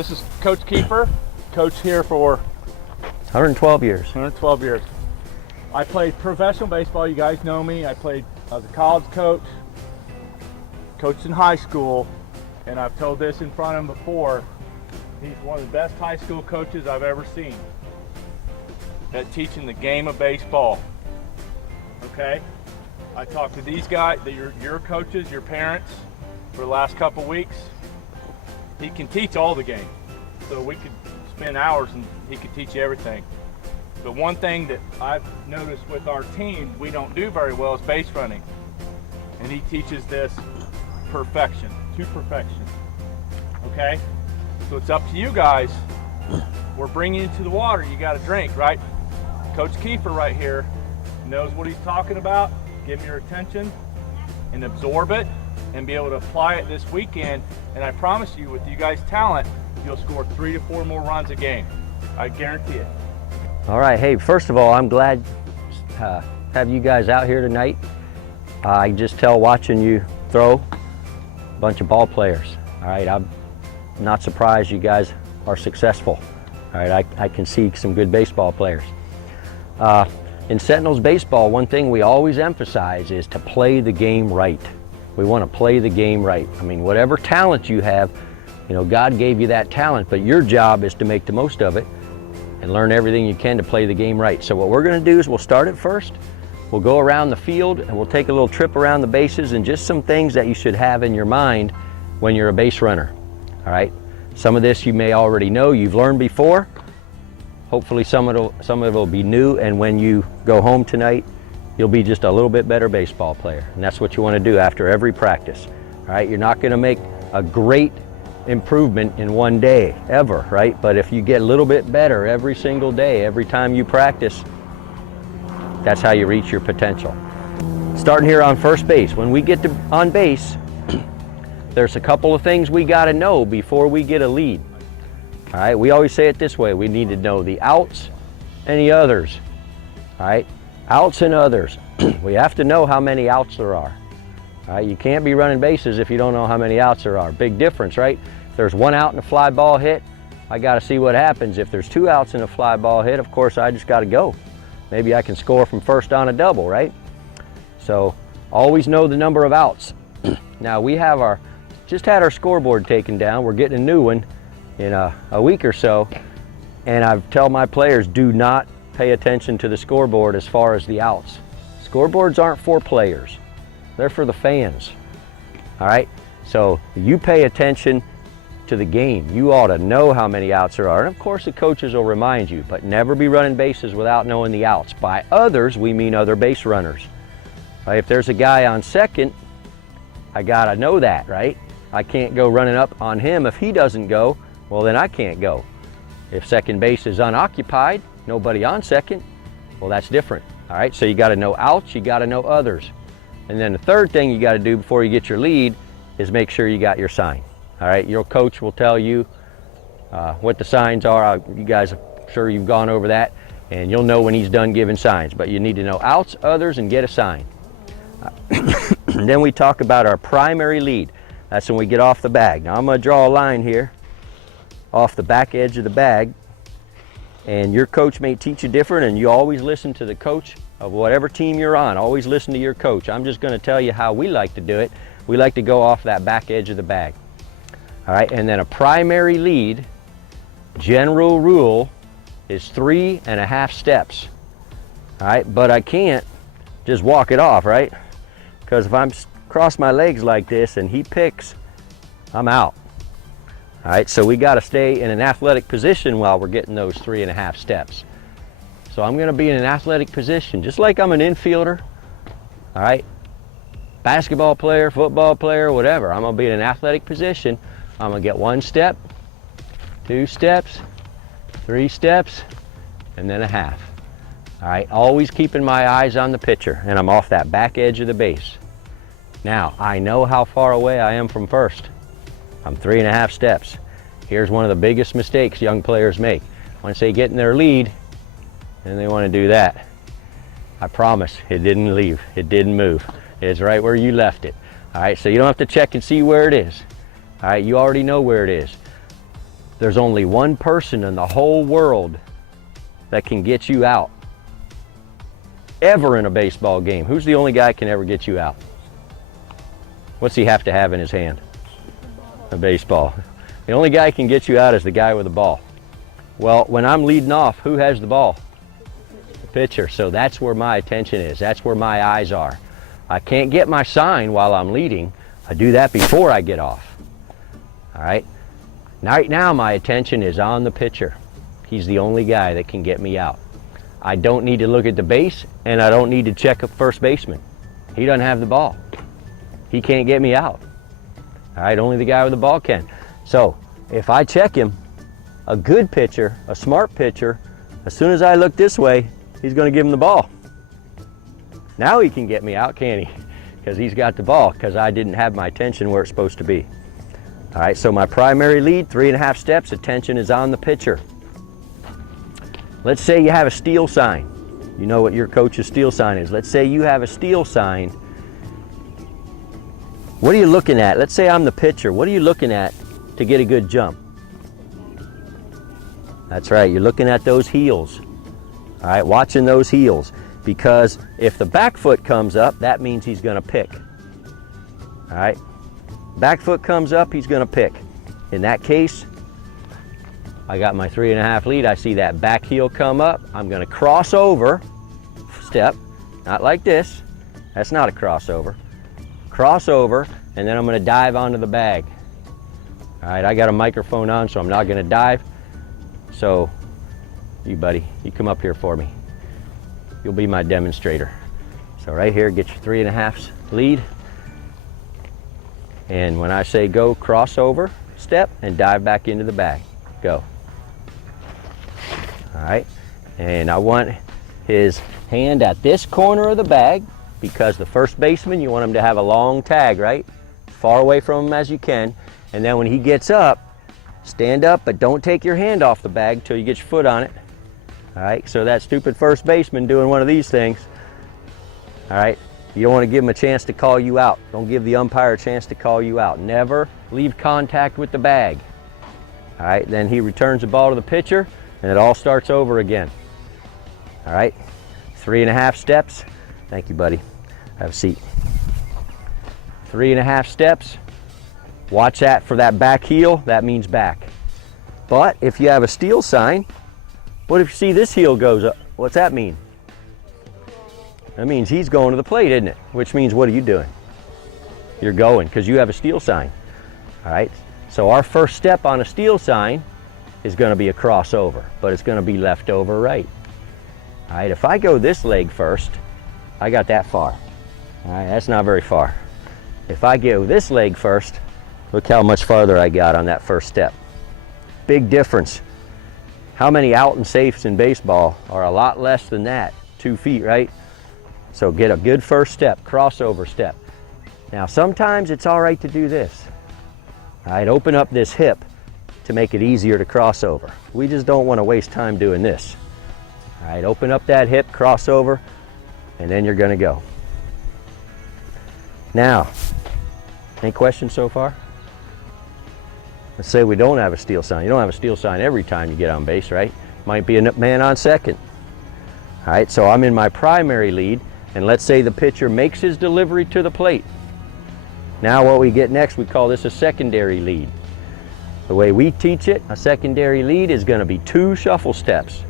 This is Coach Kieffer, coach here for 112 years. 112 years. I played professional baseball. You guys know me. I played as a college coach, coached in high school, and I've told this in front of him before. He's one of the best high school coaches I've ever seen at teaching the game of baseball. Okay? I talked to these guys, your coaches, your parents, for the last couple weeks. He can teach all the game. So we could spend hours and he could teach you everything. But one thing that I've noticed with our team we don't do very well is base running. And he teaches this perfection, to perfection. Okay? So it's up to you guys. We're bringing you to the water. You got to drink, right? Coach Kieffer right here knows what he's talking about. Give him your attention and absorb it and be able to apply it this weekend. And I promise you, with you guys' talent, you'll score 3 to 4 more runs a game. I guarantee it. All right, hey, first of all, I'm glad to have you guys out here tonight. I just tell watching you throw, a bunch of ball players. All right, I'm not surprised you guys are successful. All right, I can see some good baseball players. In Sentinels baseball, one thing we always emphasize is to play the game right. We want to play the game right. I mean, whatever talent you have, you know, God gave you that talent, but your job is to make the most of it and learn everything you can to play the game right. So what we're going to do is we'll start at first. We'll go around the field and we'll take a little trip around the bases and just some things that you should have in your mind when you're a base runner. All right. Some of this you may already know, you've learned before. Hopefully some of it will be new, and when you go home tonight, you'll be just a little bit better baseball player. And that's what you want to do after every practice. All right. You're not going to make a great improvement in one day ever, right? But if you get a little bit better every single day, every time you practice, that's how you reach your potential. Starting here on first base, when we get to on base, there's a couple of things we got to know before we get a lead. All right, we always say it this way: we need to know the outs and the others. All right, outs and others. We have to know how many outs there are. All right, you can't be running bases if you don't know how many outs there are. Big difference, right? If there's 1 out and a fly ball hit, I got to see what happens. If there's 2 outs and a fly ball hit, of course I just got to go. Maybe I can score from first on a double, right? So always know the number of outs. Now we have just had our scoreboard taken down. We're getting a new one in a week or so. And I tell my players, do not pay attention to the scoreboard as far as the outs. Scoreboards aren't for players. They're for the fans. All right? So you pay attention to the game. You ought to know how many outs there are. And of course the coaches will remind you, but never be running bases without knowing the outs. By others, we mean other base runners. Right? If there's a guy on second, I gotta know that, right? I can't go running up on him. If he doesn't go, well then I can't go. If second base is unoccupied, nobody on second, well that's different. All right, so you gotta know outs, you gotta know others. And then the third thing you gotta do before you get your lead is make sure you got your sign. All right, your coach will tell you what the signs are. You guys, I'm sure you've gone over that, and you'll know when he's done giving signs. But you need to know outs, others, and get a sign. Then we talk about our primary lead. That's when we get off the bag. Now I'm going to draw a line here off the back edge of the bag, and your coach may teach you different, and you always listen to the coach of whatever team you're on. Always listen to your coach. I'm just going to tell you how we like to do it. We like to go off that back edge of the bag. All right, and then a primary lead, general rule, is 3.5 steps. All right, but I can't just walk it off, right? Because if I'm cross my legs like this and he picks, I'm out. All right, so we got to stay in an athletic position while we're getting those 3.5 steps. So I'm going to be in an athletic position, just like I'm an infielder. All right, basketball player, football player, whatever. I'm going to be in an athletic position. I'm going to get 1 step, 2 steps, 3 steps, and then a half. All right, always keeping my eyes on the pitcher, and I'm off that back edge of the base. Now, I know how far away I am from first. I'm 3.5 steps. Here's one of the biggest mistakes young players make. Once they get in their lead, and they want to do that, I promise it didn't leave, it didn't move. It's right where you left it. All right, so you don't have to check and see where it is. All right, you already know where it is. There's only one person in the whole world that can get you out. Ever in a baseball game. Who's the only guy that can ever get you out? What's he have to have in his hand? A baseball. The only guy who can get you out is the guy with the ball. Well, when I'm leading off, who has the ball? The pitcher. So that's where my attention is. That's where my eyes are. I can't get my sign while I'm leading. I do that before I get off. All right? Right now, my attention is on the pitcher. He's the only guy that can get me out. I don't need to look at the base, and I don't need to check a first baseman. He doesn't have the ball. He can't get me out. All right, only the guy with the ball can. So if I check him, a good pitcher, a smart pitcher, as soon as I look this way, he's going to give him the ball. Now he can get me out, can't he? Because he's got the ball, because I didn't have my attention where it's supposed to be. All right, so my primary lead, 3.5 steps, attention is on the pitcher. Let's say you have a steal sign. You know what your coach's steal sign is. Let's say you have a steal sign. What are you looking at? Let's say I'm the pitcher. What are you looking at to get a good jump? That's right, you're looking at those heels. All right, watching those heels. Because if the back foot comes up, that means he's gonna pick. All right, back foot comes up, he's gonna pick. In that case, I got my 3.5 lead. I see that back heel come up. I'm gonna cross over, step, not like this. That's not a crossover. Cross over, and then I'm gonna dive onto the bag. All right, I got a microphone on, so I'm not gonna dive. So, you buddy, you come up here for me. You'll be my demonstrator. So right here, get your 3.5 lead. And when I say go, cross over, step, and dive back into the bag. Go. All right, and I want his hand at this corner of the bag, because the first baseman, you want him to have a long tag, right? Far away from him as you can. And then when he gets up, stand up, but don't take your hand off the bag until you get your foot on it. All right, so that stupid first baseman doing one of these things, all right, you don't want to give him a chance to call you out. Don't give the umpire a chance to call you out. Never leave contact with the bag. All right, then he returns the ball to the pitcher, and it all starts over again. All right, 3.5 steps. Thank you, buddy. Have a seat. 3.5 steps. Watch that for that back heel. That means back. But if you have a steal sign, what if you see this heel goes up? What's that mean? That means he's going to the plate, isn't it? Which means what are you doing? You're going, because you have a steal sign. All right, so our first step on a steal sign is going to be a crossover, but it's going to be left over right. All right, if I go this leg first, I got that far. All right, that's not very far. If I go this leg first, look how much farther I got on that first step. Big difference. How many out and safes in baseball are a lot less than that? 2 feet, right? So get a good first step, crossover step. Now sometimes it's all right to do this. All right, open up this hip to make it easier to cross over. We just don't want to waste time doing this. All right, open up that hip, cross over, and then you're gonna go. Now, any questions so far? Let's say we don't have a steal sign. You don't have a steal sign every time you get on base, right? Might be a man on second. All right, so I'm in my primary lead, and let's say the pitcher makes his delivery to the plate. Now what we get next, we call this a secondary lead. The way we teach it, a secondary lead is gonna be 2 shuffle steps.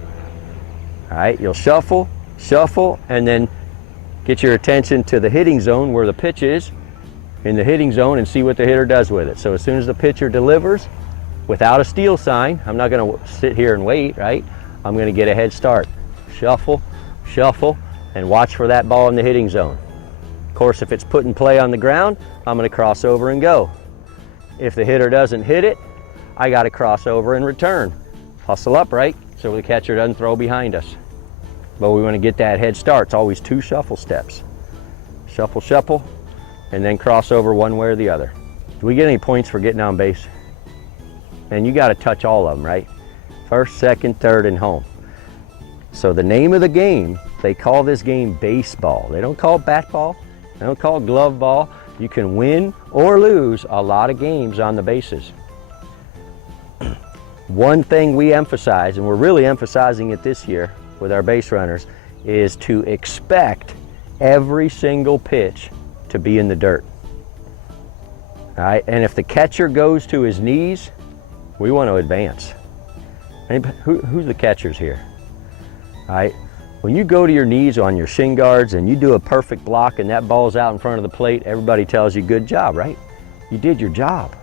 All right, you'll shuffle, shuffle, and then get your attention to the hitting zone where the pitch is, in the hitting zone, and see what the hitter does with it. So as soon as the pitcher delivers, without a steal sign, I'm not gonna sit here and wait, right? I'm gonna get a head start. Shuffle, shuffle, and watch for that ball in the hitting zone. Of course, if it's put in play on the ground, I'm gonna cross over and go. If the hitter doesn't hit it, I gotta cross over and return. Hustle up, right? So the catcher doesn't throw behind us. But we wanna get that head start. It's always 2 shuffle steps. Shuffle, shuffle, and then cross over one way or the other. Do we get any points for getting on base? And you gotta touch all of them, right? First, second, third, and home. So the name of the game, they call this game baseball. They don't call it bat ball. They don't call it glove ball. You can win or lose a lot of games on the bases. One thing we emphasize, and we're really emphasizing it this year with our base runners, is to expect every single pitch to be in the dirt. All right, and if the catcher goes to his knees, we want to advance. Who's the catchers here? All right, when you go to your knees on your shin guards and you do a perfect block and that ball's out in front of the plate, everybody tells you good job, right? You did your job.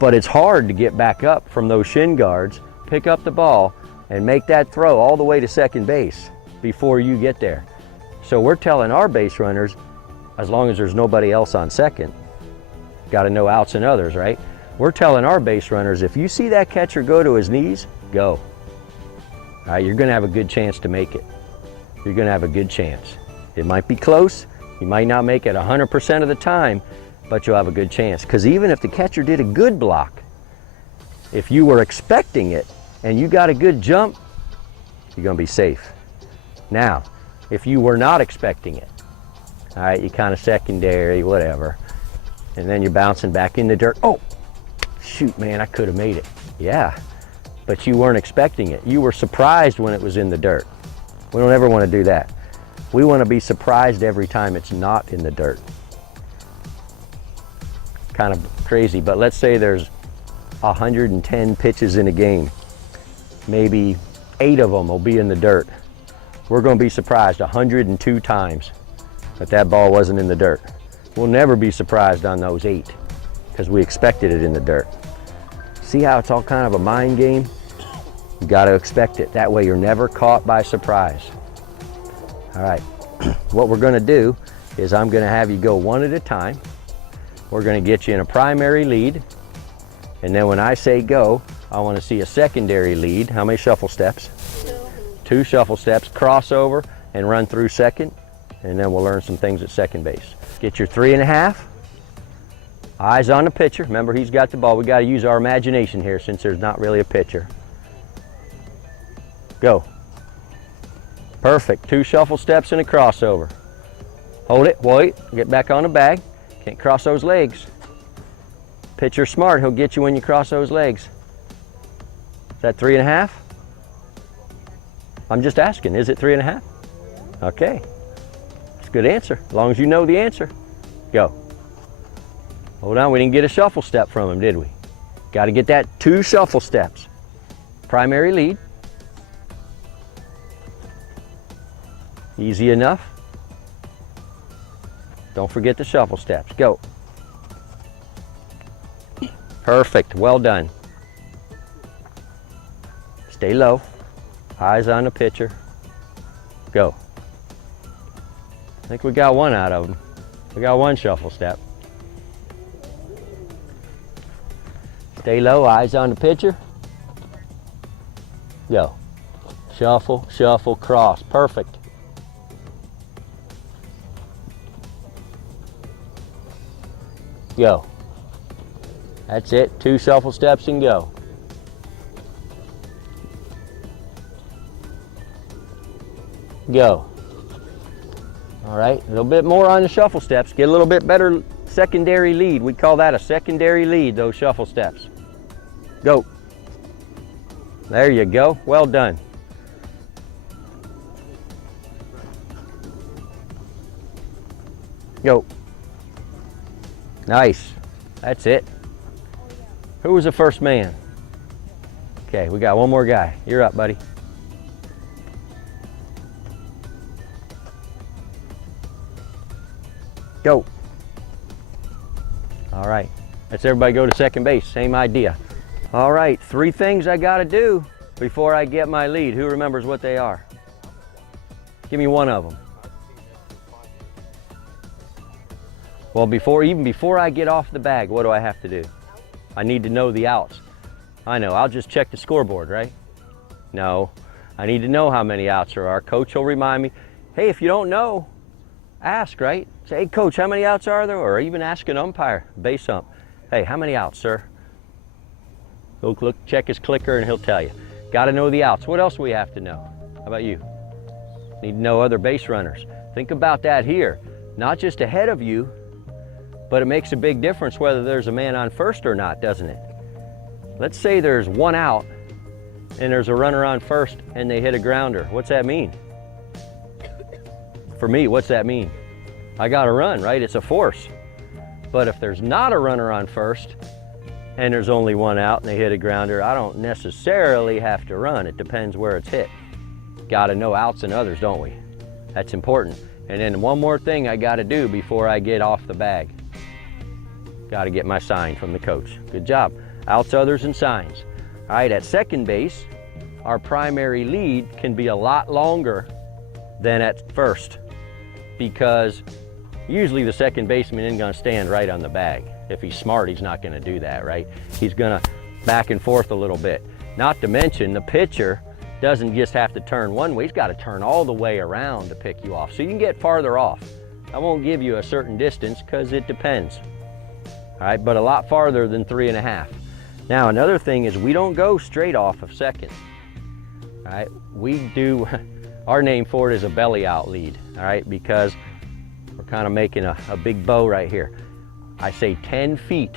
But it's hard to get back up from those shin guards, pick up the ball, and make that throw all the way to second base before you get there. So we're telling our base runners, as long as there's nobody else on second, got to know outs and others, right? We're telling our base runners, if you see that catcher go to his knees, go. All right, you're going to have a good chance to make it. You're going to have a good chance. It might be close. You might not make it 100% of the time, but you'll have a good chance. Because even if the catcher did a good block, if you were expecting it and you got a good jump, you're going to be safe. Now, if you were not expecting it, all right, you kind of secondary, whatever, and then you're bouncing back in the dirt. Oh, shoot, man, I could have made it. Yeah, but you weren't expecting it. You were surprised when it was in the dirt. We don't ever want to do that. We want to be surprised every time it's not in the dirt. Kind of crazy, but let's say there's 110 pitches in a game. Maybe 8 of them will be in the dirt. We're going to be surprised 102 times that that ball wasn't in the dirt. We'll never be surprised on those 8 because we expected it in the dirt. See how it's all kind of a mind game? You got to expect it. That way you're never caught by surprise. All right, what we're going to do is I'm going to have you go one at a time. We're going to get you in a primary lead, and then when I say go, I want to see a secondary lead. How many shuffle steps? 2 shuffle steps, crossover, and run through second, and then we'll learn some things at second base. Get your 3.5. Eyes on the pitcher. Remember, he's got the ball. We got to use our imagination here since there's not really a pitcher. Go. Perfect. 2 shuffle steps and a crossover. Hold it, wait, get back on the bag. Can't cross those legs. Pitcher smart, he'll get you when you cross those legs. Is that 3.5? I'm just asking, is it 3.5? Okay, that's a good answer, as long as you know the answer. Go. Hold on, we didn't get a shuffle step from him, did we? Got to get that 2 shuffle steps. Primary lead. Easy enough. Don't forget the shuffle steps. Go. Perfect, well done. Stay low. Eyes on the pitcher. Go. I think we got 1 out of them. We got 1 shuffle step. Stay low, eyes on the pitcher. Go. Shuffle, shuffle, cross. Perfect. Go. That's it. 2 shuffle steps and go. Go. All right, a little bit more on the shuffle steps. Get a little bit better secondary lead. We call that a secondary lead, those shuffle steps. Go. There you go. Well done. Go. Nice. That's it. Who was the first man? Okay, we got 1 more guy. You're up, buddy. Go. All right. Let's everybody go to second base. Same idea. All right, 3 things I got to do before I get my lead. Who remembers what they are? Give me 1 of them. Well, even before I get off the bag, what do I have to do? I need to know the outs. I know, I'll just check the scoreboard, right? No, I need to know how many outs there are. Coach will remind me, hey, if you don't know, ask, right? Say, hey, coach, how many outs are there? Or even ask an umpire, base ump. Hey, how many outs, sir? Go look, check his clicker and he'll tell you. Got to know the outs. What else do we have to know? How about you? Need to know other base runners. Think about that here. Not just ahead of you, but it makes a big difference whether there's a man on first or not, doesn't it? let's say there's one out and there's a runner on first and they hit a grounder. What's that mean? For me, what's that mean? I got to run, right? It's a force. But if there's not a runner on first and there's only one out and they hit a grounder, I don't necessarily have to run. It depends where it's hit. Got to know outs and others, don't we? That's important. And then one more thing I got to do before I get off the bag. Got to get my sign from the coach. Good job. Outs, others, and signs. All right, at second base, our primary lead can be a lot longer than at first, because usually the second baseman isn't going to stand right on the bag. If he's smart, he's not going to do that, right? He's going to back and forth a little bit. Not to mention the pitcher doesn't just have to turn one way, he's got to turn all the way around to pick you off. So you can get farther off. I won't give you a certain distance because it depends. All right, but a lot farther than 3.5. Now another thing is we don't go straight off of second. All right, we do, our name for it is a belly out lead, all right, because we're kind of making a big bow right here. I say 10 feet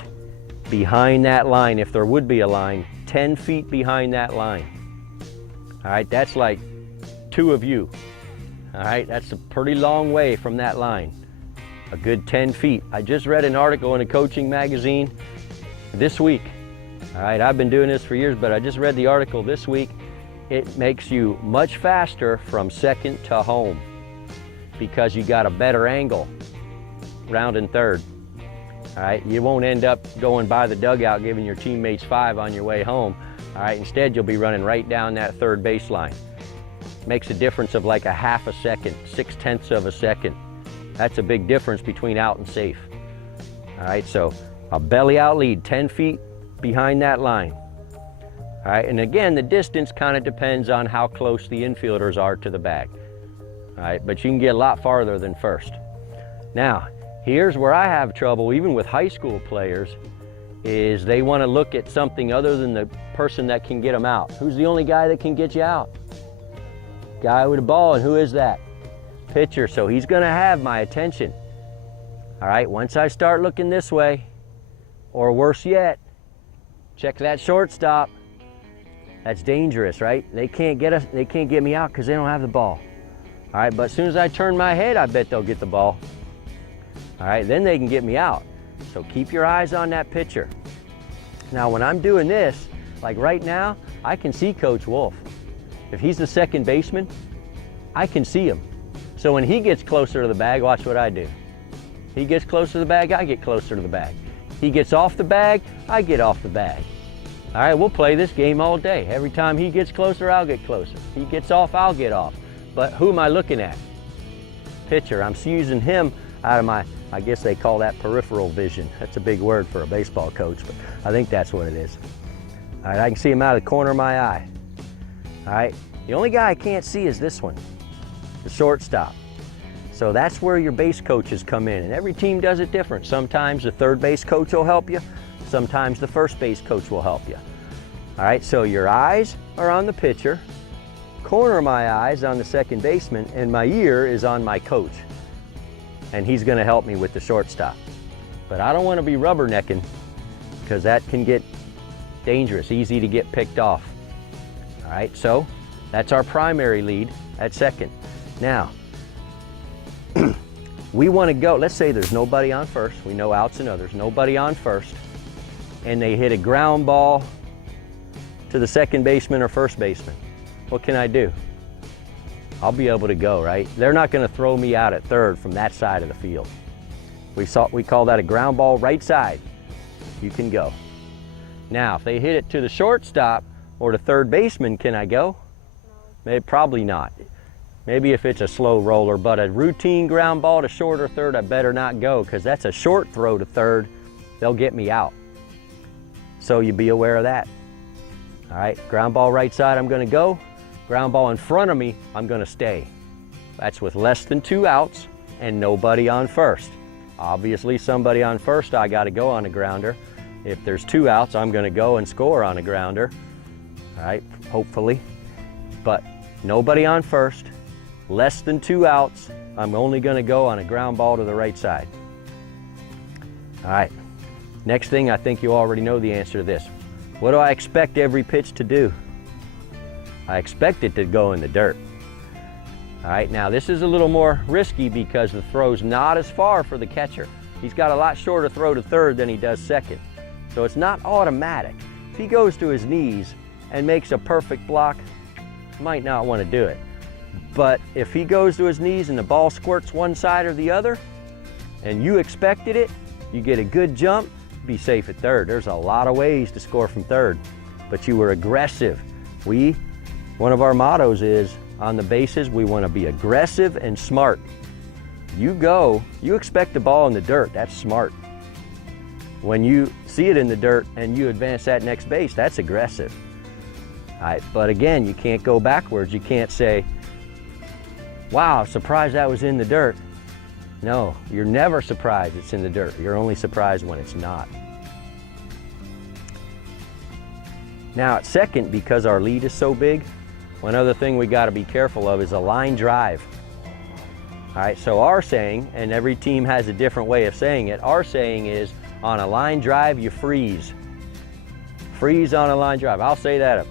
behind that line, if there would be a line, 10 feet behind that line. All right, that's like 2 of you. All right, that's a pretty long way from that line. A good 10 feet. I just read an article in a coaching magazine this week. All right, I've been doing this for years, but I just read the article this week. It makes you much faster from second to home because you got a better angle rounding third. All right, you won't end up going by the dugout giving your teammates 5 on your way home. All right, instead you'll be running right down that third baseline. Makes a difference of like a half a second, 0.6 of a second. That's a big difference between out and safe. All right, so a belly out lead, 10 feet behind that line. All right, and again, the distance kind of depends on how close the infielders are to the bag. All right, but you can get a lot farther than first. Now, here's where I have trouble, even with high school players, is they want to look at something other than the person that can get them out. Who's the only guy that can get you out? Guy with a ball, and who is that? Pitcher, so he's gonna have my attention. All right, once I start looking this way, or worse yet, check that shortstop. That's dangerous, right? They can't get me out because they don't have the ball. All right, but as soon as I turn my head, I bet they'll get the ball. All right, then they can get me out. So keep your eyes on that pitcher. Now, when I'm doing this, like right now, I can see Coach Wolf. If he's the second baseman, I can see him. So when he gets closer to the bag, watch what I do. He gets closer to the bag, I get closer to the bag. He gets off the bag, I get off the bag. All right, we'll play this game all day. Every time he gets closer, I'll get closer. He gets off, I'll get off. But who am I looking at? Pitcher. I'm using him out of my, I guess they call that peripheral vision. That's a big word for a baseball coach, but I think that's what it is. All right, I can see him out of the corner of my eye. All right, the only guy I can't see is this one, the shortstop. So that's where your base coaches come in, and every team does it different. Sometimes the third base coach will help you. Sometimes the first base coach will help you. All right, so your eyes are on the pitcher, corner of my eyes on the second baseman, and my ear is on my coach. And he's gonna help me with the shortstop. But I don't wanna be rubbernecking because that can get dangerous, easy to get picked off. All right, so that's our primary lead at second. Now, we wanna go, let's say there's nobody on first, we know outs and others, nobody on first, and they hit a ground ball to the second baseman or first baseman. What can I do? I'll be able to go, right? They're not gonna throw me out at third from that side of the field. We call that a ground ball right side. You can go. Now, if they hit it to the shortstop or the third baseman, can I go? Maybe, probably not. Maybe if it's a slow roller, but a routine ground ball to short or third, I better not go because that's a short throw to third. They'll get me out. So you be aware of that. All right, ground ball right side, I'm gonna go. Ground ball in front of me, I'm gonna stay. That's with less than 2 outs and nobody on first. Obviously, somebody on first, I gotta go on a grounder. If there's 2 outs, I'm gonna go and score on a grounder. All right, hopefully. But nobody on first, less than 2 outs, I'm only gonna go on a ground ball to the right side. All right, next thing, I think you already know the answer to this. What do I expect every pitch to do? I expect it to go in the dirt. All right, now this is a little more risky because the throw's not as far for the catcher. He's got a lot shorter throw to third than he does second. So it's not automatic. If he goes to his knees and makes a perfect block, might not want to do it. But if he goes to his knees and the ball squirts one side or the other, and you expected it, you get a good jump, be safe at third. There's a lot of ways to score from third, but you were aggressive. One of our mottos is, on the bases, we want to be aggressive and smart. You expect the ball in the dirt, that's smart. When you see it in the dirt and you advance that next base, that's aggressive. All right, but again, you can't go backwards. You can't say, wow, surprised that was in the dirt. No, you're never surprised it's in the dirt. You're only surprised when it's not. Now at second, because our lead is so big, one other thing we got to be careful of is a line drive. All right, so our saying, and every team has a different way of saying it, our saying is, on a line drive, you freeze. Freeze on a line drive. I'll say that at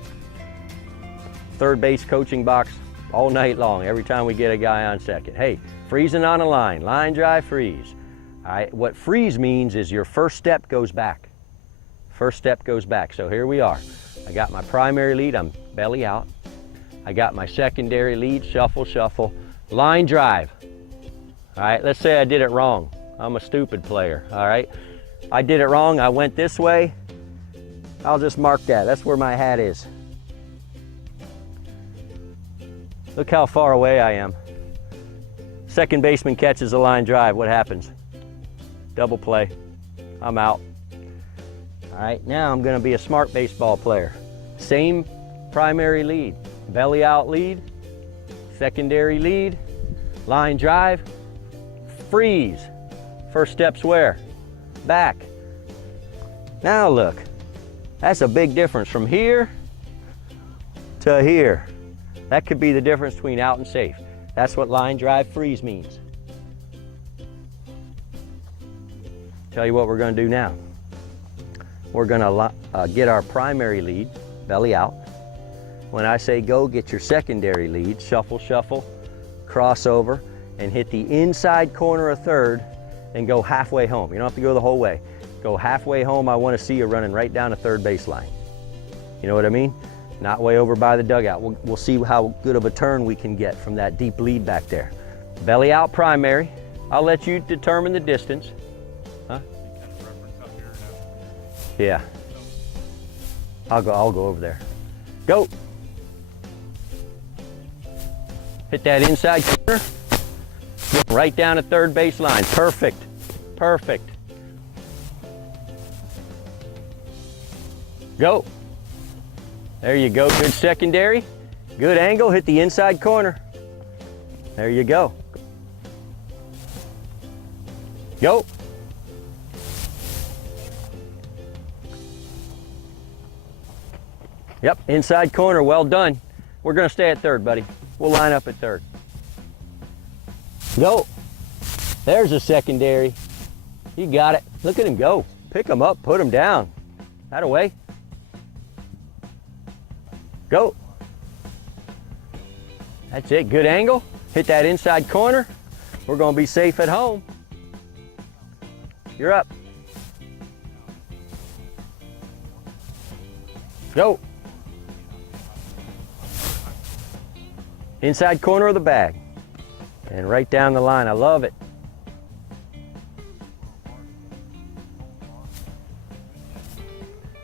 third base coaching box all night long, every time we get a guy on second. Hey, freezing on a line drive, freeze. All right, what freeze means is your first step goes back. First step goes back. So here we are. I got my primary lead, I'm belly out. I got my secondary lead, shuffle, shuffle, line drive. All right, let's say I did it wrong. I'm a stupid player, all right? I did it wrong, I went this way. I'll just mark that, that's where my hat is. Look how far away I am. Second baseman catches a line drive, what happens? Double play, I'm out. All right, now I'm gonna be a smart baseball player. Same primary lead, belly out lead, secondary lead, line drive, freeze. First step's where? Back. Now look, that's a big difference from here to here. That could be the difference between out and safe. That's what line drive freeze means. Tell you what we're gonna do now. We're gonna get our primary lead, belly out. When I say go, get your secondary lead, shuffle, shuffle, cross over, and hit the inside corner of third and go halfway home. You don't have to go the whole way. Go halfway home. I want to see you running right down the third baseline. You know what I mean? Not way over by the dugout. We'll see how good of a turn we can get from that deep lead back there. Belly out primary. I'll let you determine the distance. Huh? Yeah. I'll go over there. Go. Hit that inside corner. Right down the third baseline. Perfect. Perfect. Go. There you go. Good secondary. Good angle. Hit the inside corner. There you go. Go. Yep, inside corner. Well done. We're going to stay at third, buddy. We'll line up at third. Go. There's a secondary. You got it. Look at him go. Pick him up, put him down. That away. Go. That's it. Good angle. Hit that inside corner. We're going to be safe at home. You're up. Go. Inside corner of the bag. And right down the line. I love it.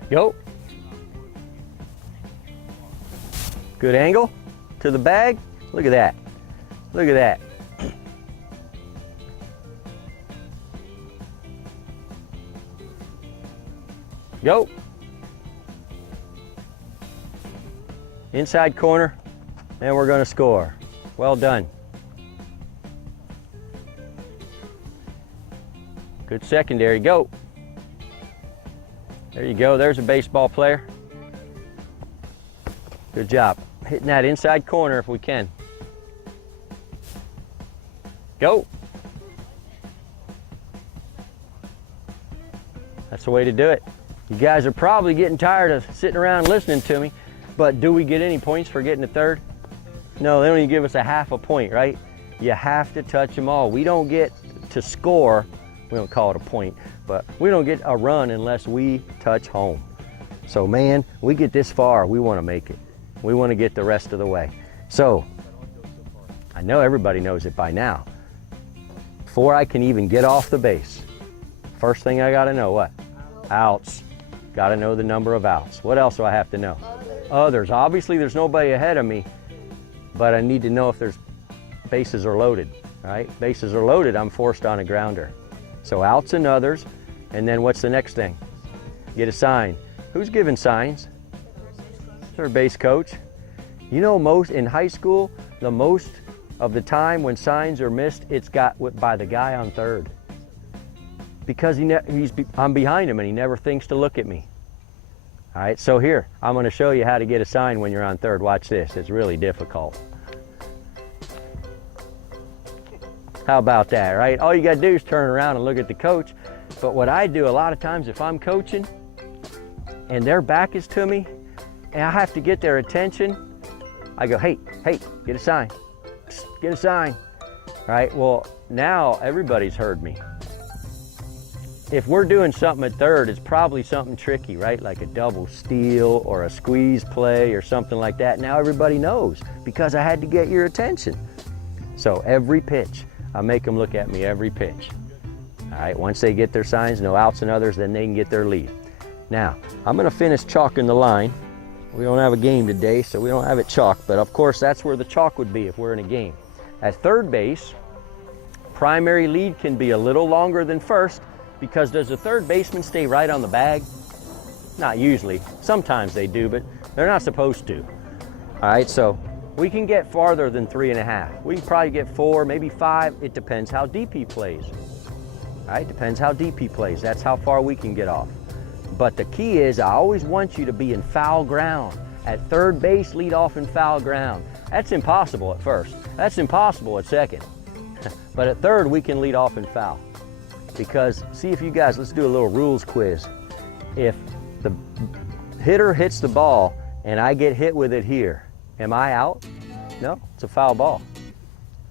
Go. Good angle to the bag. Look at that. Look at that. Go. Inside corner, and we're going to score. Well done. Good secondary. Go. There you go. There's a baseball player. Good job. Hitting that inside corner if we can. Go. That's the way to do it. You guys are probably getting tired of sitting around listening to me, but do we get any points for getting to third? No, they don't even give us a half a point, right? You have to touch them all. We don't get to score, we don't call it a point, but we don't get a run unless we touch home. So man, we get this far, we want to make it. We want to get the rest of the way. So, I know everybody knows it by now. Before I can even get off the base, first thing I got to know what? Outs. Got to know the number of outs. What else do I have to know? Others. Obviously, there's nobody ahead of me, but I need to know if there's bases are loaded, right? Bases are loaded, I'm forced on a grounder. So outs and others, and then what's the next thing? Get a sign. Who's giving signs? Third base coach. You know, most in high school, the most of the time when signs are missed, it's got by the guy on third. Because I'm behind him and he never thinks to look at me. All right, so here, I'm gonna show you how to get a sign when you're on third. Watch this, it's really difficult. How about that, right? All you gotta do is turn around and look at the coach. But what I do a lot of times if I'm coaching and their back is to me and I have to get their attention, I go, hey, get a sign, psst, get a sign. All right, well, now everybody's heard me. If we're doing something at third, it's probably something tricky, right? Like a double steal or a squeeze play or something like that. Now everybody knows because I had to get your attention. So every pitch, I make them look at me every pitch. All right, once they get their signs, no outs and others, then they can get their lead. Now, I'm gonna finish chalking the line. We don't have a game today, so we don't have it chalked, but of course that's where the chalk would be if we're in a game. At third base, primary lead can be a little longer than first, because does the third baseman stay right on the bag? Not usually. Sometimes they do, but they're not supposed to. All right, so we can get farther than 3.5. We can probably get 4, maybe 5. It depends how deep he plays. All right, depends how deep he plays. That's how far we can get off. But the key is I always want you to be in foul ground. At third base, lead off in foul ground. That's impossible at first. That's impossible at second. But at third, we can lead off in foul. Because, see if you guys, let's do a little rules quiz. If the hitter hits the ball and I get hit with it here, am I out? No, it's a foul ball.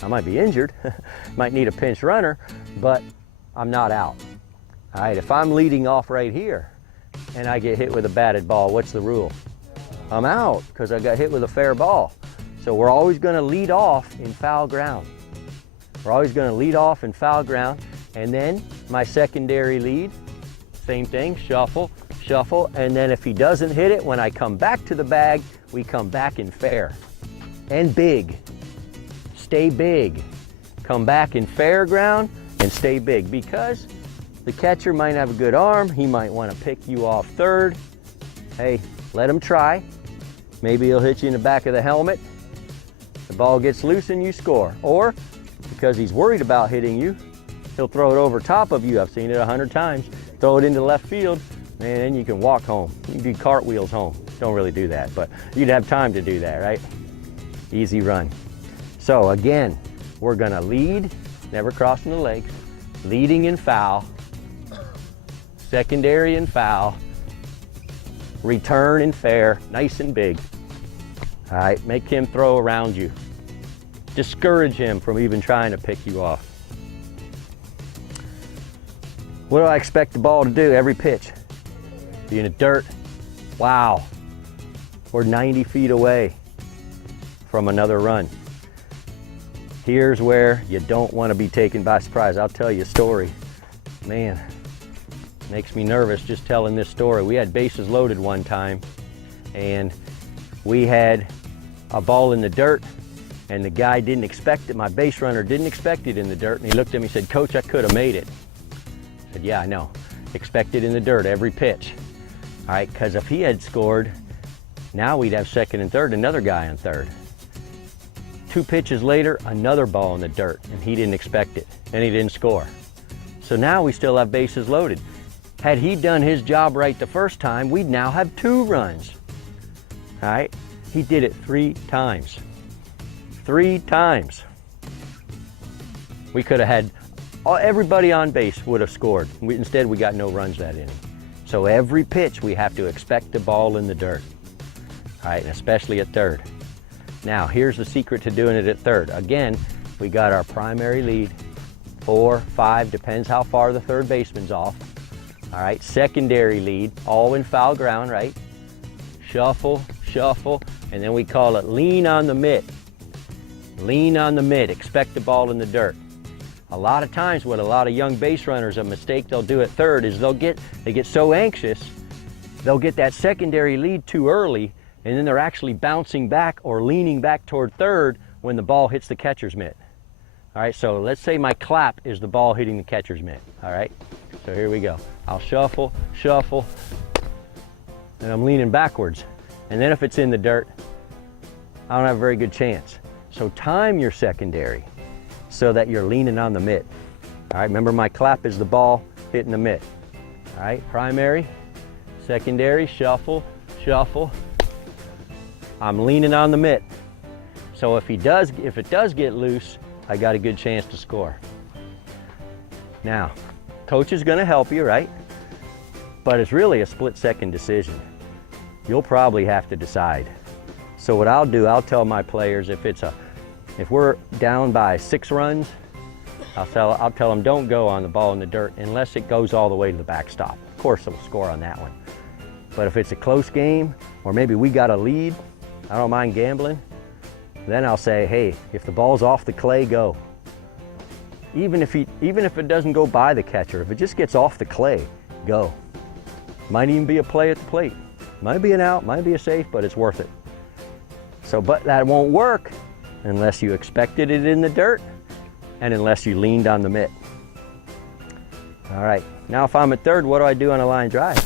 I might be injured, might need a pinch runner, but I'm not out. All right, if I'm leading off right here and I get hit with a batted ball, what's the rule? I'm out because I got hit with a fair ball. So we're always gonna lead off in foul ground. We're always gonna lead off in foul ground. And then my secondary lead, same thing, shuffle, shuffle. And then if he doesn't hit it, when I come back to the bag, we come back in fair and big. Stay big. Come back in fair ground and stay big because the catcher might have a good arm. He might want to pick you off third. Hey, let him try. Maybe he'll hit you in the back of the helmet. The ball gets loose and you score. Or because he's worried about hitting you, he'll throw it over top of you. I've seen it 100 times. Throw it into left field, man, then you can walk home. You can do cartwheels home. Don't really do that, but you'd have time to do that, right? Easy run. So again, we're gonna lead, never crossing the legs, leading in foul, secondary in foul, return in fair, nice and big. All right, make him throw around you. Discourage him from even trying to pick you off. What do I expect the ball to do every pitch? Be in the dirt. Wow, we're 90 feet away from another run. Here's where you don't want to be taken by surprise. I'll tell you a story. Man, makes me nervous just telling this story. We had bases loaded one time and we had a ball in the dirt and the guy didn't expect it. My base runner didn't expect it in the dirt and he looked at me and said, "Coach, I could have made it." I said, "Yeah, I know. Expect it in the dirt every pitch." All right, because if he had scored, now we'd have second and third, another guy on third. 2 pitches later, another ball in the dirt, and he didn't expect it, and he didn't score. So now we still have bases loaded. Had he done his job right the first time, we'd now have 2 runs. All right, he did it 3 times. 3 times. We could have had, everybody on base would have scored. Instead, we got no runs that inning. So every pitch we have to expect the ball in the dirt. All right, and especially at third. Now here's the secret to doing it at third. Again, we got our primary lead, 4, 5, depends how far the third baseman's off. All right, secondary lead, all in foul ground, right? Shuffle, shuffle, and then we call it lean on the mitt. Lean on the mitt, expect the ball in the dirt. A lot of times what a lot of young base runners, a mistake they'll do at third is they get so anxious, they'll get that secondary lead too early, and then they're actually bouncing back or leaning back toward third when the ball hits the catcher's mitt. All right, so let's say my clap is the ball hitting the catcher's mitt, all right? So here we go. I'll shuffle, shuffle, and I'm leaning backwards. And then if it's in the dirt, I don't have a very good chance. So time your secondary so that you're leaning on the mitt. All right, remember my clap is the ball hitting the mitt. All right, primary, secondary, shuffle, shuffle. I'm leaning on the mitt. So if it does get loose, I got a good chance to score. Now, coach is gonna help you, right? But it's really a split-second decision. You'll probably have to decide. So what I'll do, I'll tell my players if we're down by 6 runs, I'll tell them don't go on the ball in the dirt unless it goes all the way to the backstop. Of course, they'll score on that one. But if it's a close game, or maybe we got a lead, I don't mind gambling, then I'll say, hey, if the ball's off the clay, go. Even if it doesn't go by the catcher, if it just gets off the clay, go. Might even be a play at the plate. Might be an out, might be a safe, but it's worth it. So, but that won't work unless you expected it in the dirt and unless you leaned on the mitt. All right, now if I'm at third, what do I do on a line drive?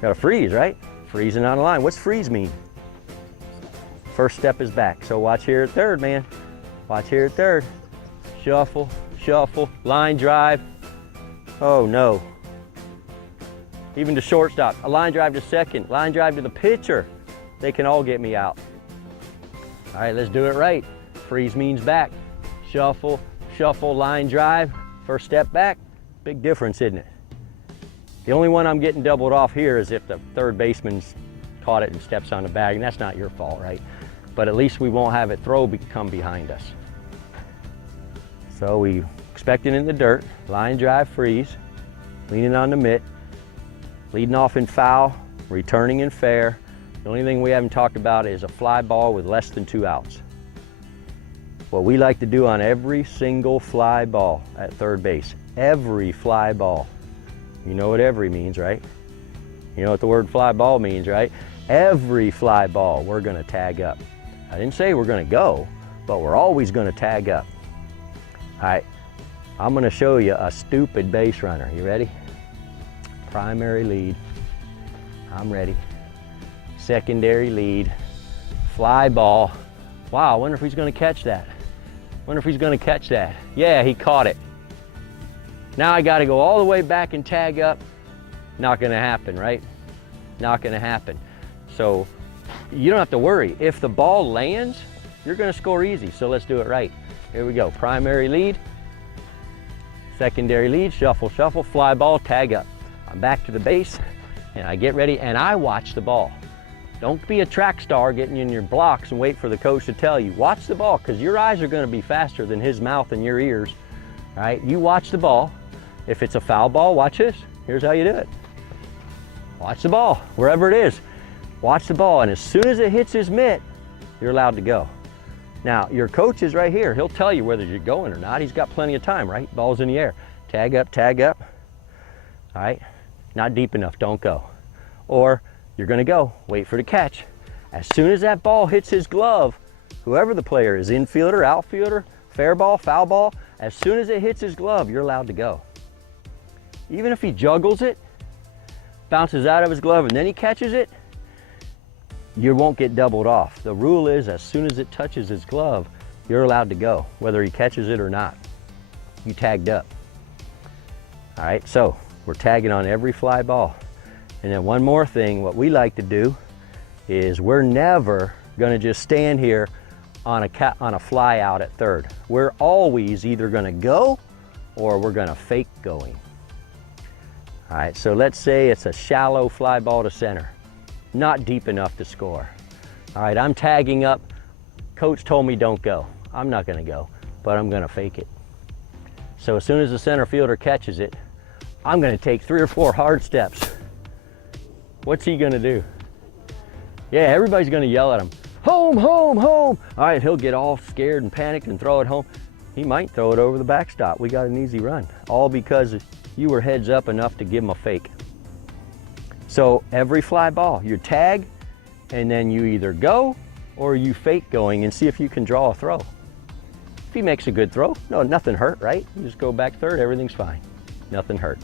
Got to freeze, right? Freezing on a line. What's freeze mean? First step is back. So watch here at third, man. Watch here at third. Shuffle, shuffle, line drive. Oh no. Even to shortstop, a line drive to second, line drive to the pitcher. They can all get me out. All right, let's do it right. Freeze means back. Shuffle, shuffle, line drive. First step back. Big difference, isn't it? The only one I'm getting doubled off here is if the third baseman's caught it and steps on the bag, and that's not your fault, right? But at least we won't have it come behind us. So we expect it in the dirt, line drive, freeze, leaning on the mitt, leading off in foul, returning in fair. The only thing we haven't talked about is a fly ball with less than 2 outs. What we like to do on every single fly ball at third base, every fly ball. You know what every means, right? You know what the word fly ball means, right? Every fly ball we're gonna tag up. I didn't say we're gonna go, but we're always gonna tag up. All right, I'm gonna show you a stupid base runner. You ready? Primary lead, I'm ready. Secondary lead, fly ball. Wow, I wonder if he's gonna catch that. Wonder if he's gonna catch that. Yeah, he caught it. Now I gotta go all the way back and tag up. Not gonna happen, right? Not gonna happen. So you don't have to worry. If the ball lands, you're gonna score easy, so let's do it right. Here we go, primary lead, secondary lead, shuffle, shuffle, fly ball, tag up. I'm back to the base, and I get ready, and I watch the ball. Don't be a track star getting in your blocks and wait for the coach to tell you. Watch the ball, because your eyes are gonna be faster than his mouth and your ears, all right? You watch the ball. If it's a foul ball, watch this. Here's how you do it. Watch the ball, wherever it is. Watch the ball, and as soon as it hits his mitt, you're allowed to go. Now, your coach is right here. He'll tell you whether you're going or not. He's got plenty of time, right? Ball's in the air. Tag up, tag up. All right, not deep enough, don't go. Or you're gonna go, wait for the catch. As soon as that ball hits his glove, whoever the player is, infielder, outfielder, fair ball, foul ball, as soon as it hits his glove, you're allowed to go. Even if he juggles it, bounces out of his glove, and then he catches it, you won't get doubled off. The rule is as soon as it touches his glove, you're allowed to go, whether he catches it or not. You tagged up. All right, so we're tagging on every fly ball. And then one more thing, what we like to do is we're never gonna just stand here on a fly out at third. We're always either gonna go or we're gonna fake going. All right, so let's say it's a shallow fly ball to center, not deep enough to score. All right, I'm tagging up. Coach told me don't go. I'm not gonna go, but I'm gonna fake it. So as soon as the center fielder catches it, I'm gonna take 3 or 4 hard steps. What's he gonna do? Yeah, everybody's gonna yell at him, home, home, home. All right, he'll get all scared and panicked and throw it home. He might throw it over the backstop. We got an easy run, all because you were heads up enough to give him a fake. So every fly ball, you tag, and then you either go or you fake going and see if you can draw a throw. If he makes a good throw, no, nothing hurt, right? You just go back third, everything's fine. Nothing hurt.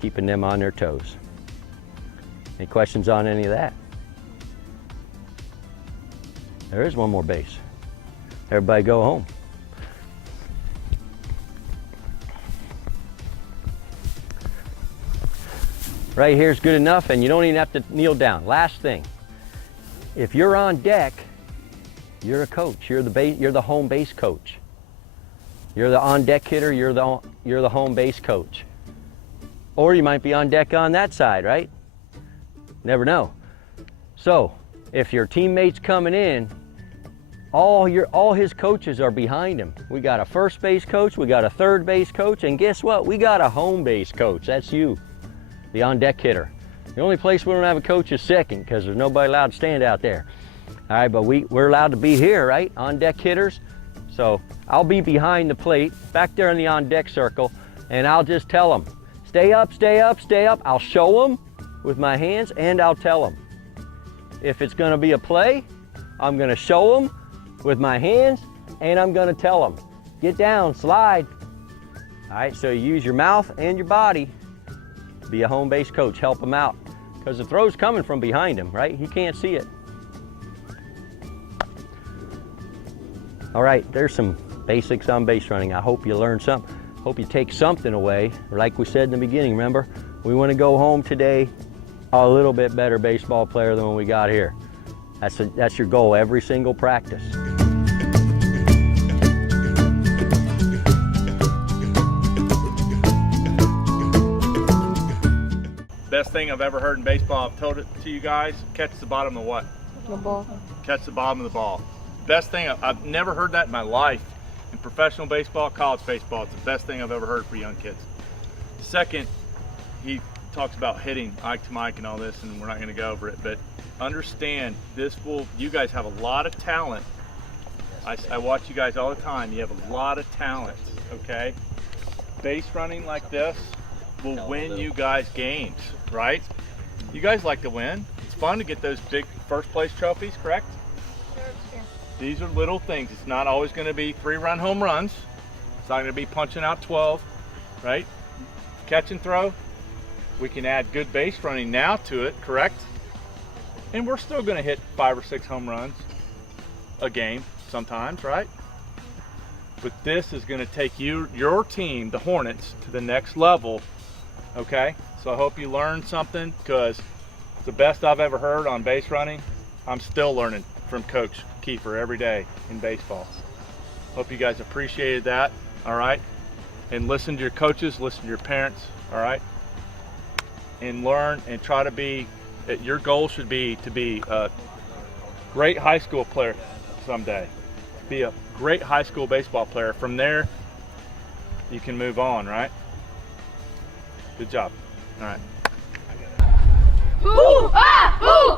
Keeping them on their toes. Any questions on any of that? There is one more base. Everybody go home. Right here is good enough, and you don't even have to kneel down. Last thing, if you're on deck, you're a coach. You're the home base coach. You're the on deck hitter. You're the home base coach. Or you might be on deck on that side, right? Never know. So if your teammate's coming in, all his coaches are behind him. We got a first base coach, we got a third base coach, and guess what? We got a home base coach. That's you, the on deck hitter. The only place we don't have a coach is second, because there's nobody allowed to stand out there. All right, but we're allowed to be here, right? On deck hitters. So I'll be behind the plate, back there in the on deck circle, and I'll just tell them, stay up, stay up, stay up. I'll show them with my hands, and I'll tell them. If it's gonna be a play, I'm gonna show them with my hands, and I'm gonna tell them, get down, slide. All right, so you use your mouth and your body. Be a home base coach, help him out, because the throw's coming from behind him, right? He can't see it. All right, there's some basics on base running. I hope you learned something. Hope you take something away. Like we said in the beginning, remember, we want to go home today a little bit better baseball player than when we got here. That's your goal every single practice. Best thing I've ever heard in baseball, I've told it to you guys, catch the bottom of what? The ball. Catch the bottom of the ball. Best thing, I've never heard that in my life. In professional baseball, college baseball, it's the best thing I've ever heard for young kids. Second, he talks about hitting Ike to Mike and all this, and we're not gonna go over it, but understand you guys have a lot of talent. I watch you guys all the time. You have a lot of talent, okay? Base running like this will win you guys games, right? You guys like to win. It's fun to get those big first place trophies, correct? Sure. These are little things. It's not always gonna be 3-run home runs. It's not gonna be punching out 12, right? Catch and throw. We can add good base running now to it, correct? And we're still gonna hit 5 or 6 home runs a game sometimes, right? But this is gonna take your team, the Hornets, to the next level, okay? So I hope you learned something, because it's the best I've ever heard on base running. I'm still learning from Coach Kieffer every day in baseball. Hope you guys appreciated that, all right? And listen to your coaches, listen to your parents, all right? And learn and try to be, your goal should be to be a great high school player someday. Be a great high school baseball player. From there, you can move on, right? Good job. All right. Ooh, ah, ooh.